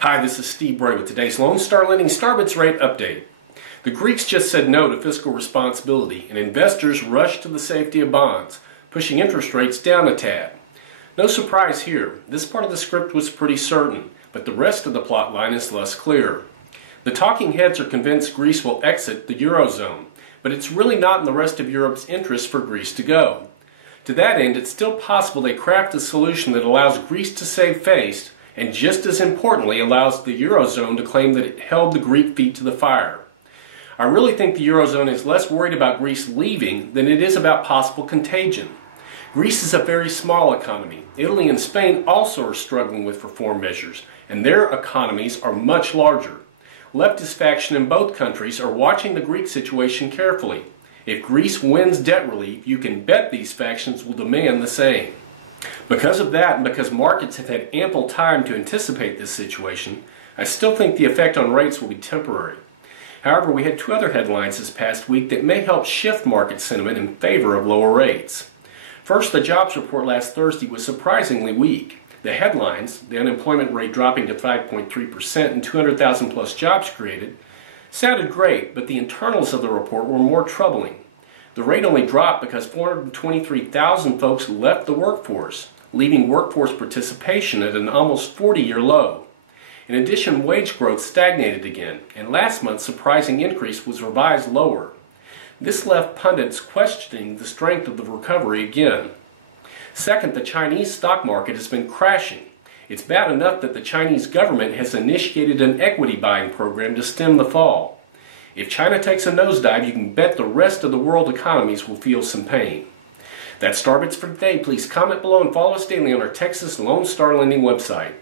Hi, this is Steve Bray with today's Lone Star Lending Starbits Rate Update. The Greeks just said no to fiscal responsibility, and investors rushed to the safety of bonds, pushing interest rates down a tad. No surprise here, this part of the script was pretty certain, but the rest of the plot line is less clear. The talking heads are convinced Greece will exit the Eurozone, but it's really not in the rest of Europe's interest for Greece to go. To that end, it's still possible they craft a solution that allows Greece to save face, and just as importantly allows the Eurozone to claim that it held the Greek feet to the fire. I really think the Eurozone is less worried about Greece leaving than it is about possible contagion. Greece is a very small economy. Italy and Spain also are struggling with reform measures, and their economies are much larger. Leftist faction in both countries are watching the Greek situation carefully. If Greece wins debt relief, you can bet these factions will demand the same. Because of that, and because markets have had ample time to anticipate this situation, I still think the effect on rates will be temporary. However, we had two other headlines this past week that may help shift market sentiment in favor of lower rates. First, the jobs report last Thursday was surprisingly weak. The headlines, the unemployment rate dropping to 5.3% and 200,000 plus jobs created, sounded great, but the internals of the report were more troubling. The rate only dropped because 423,000 folks left the workforce, leaving workforce participation at an almost 40-year low. In addition, wage growth stagnated again, and last month's surprising increase was revised lower. This left pundits questioning the strength of the recovery again. Second, the Chinese stock market has been crashing. It's bad enough that the Chinese government has initiated an equity buying program to stem the fall. If China takes a nosedive, you can bet the rest of the world economies will feel some pain. That's Starbits for today. Please comment below and follow us daily on our Texas Lone Star Lending website.